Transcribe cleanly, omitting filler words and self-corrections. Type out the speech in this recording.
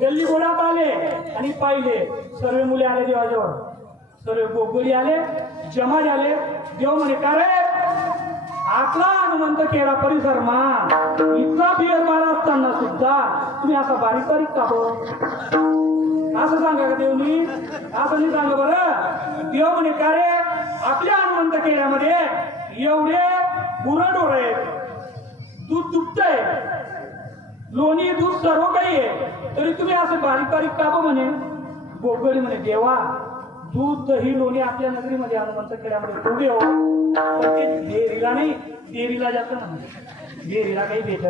गल्ली गोळात आले आणि पाहिले सर्व मुले आले देवाजवळ, सर्व गोगोली आले, जमा झाले. देव म्हणे का रे आतला हनुमंत केला परिसर मान इतका बियर मारा असताना सुद्धा तुम्ही असा बारीक बारीक का हो असं सांगा का देवनी? असं नाही सांगा बरं. देव म्हणे का रे आपल्या हनुमंत केल्यामध्ये एवढे गुरंढोर आहेत, दूध दुभतंय, लोणी दूध सर्व काही आहे, तरी तुम्ही असं बारीक बारीक का म्हणे? गोगोली म्हणे देवा दूध दही लोणी आपल्या नगरीमध्ये हनुमंत खेड्यामध्ये खूप हो, पण ते डेअरीला नाही, डेअरीला जातं ना, डेअरीला काही भेटत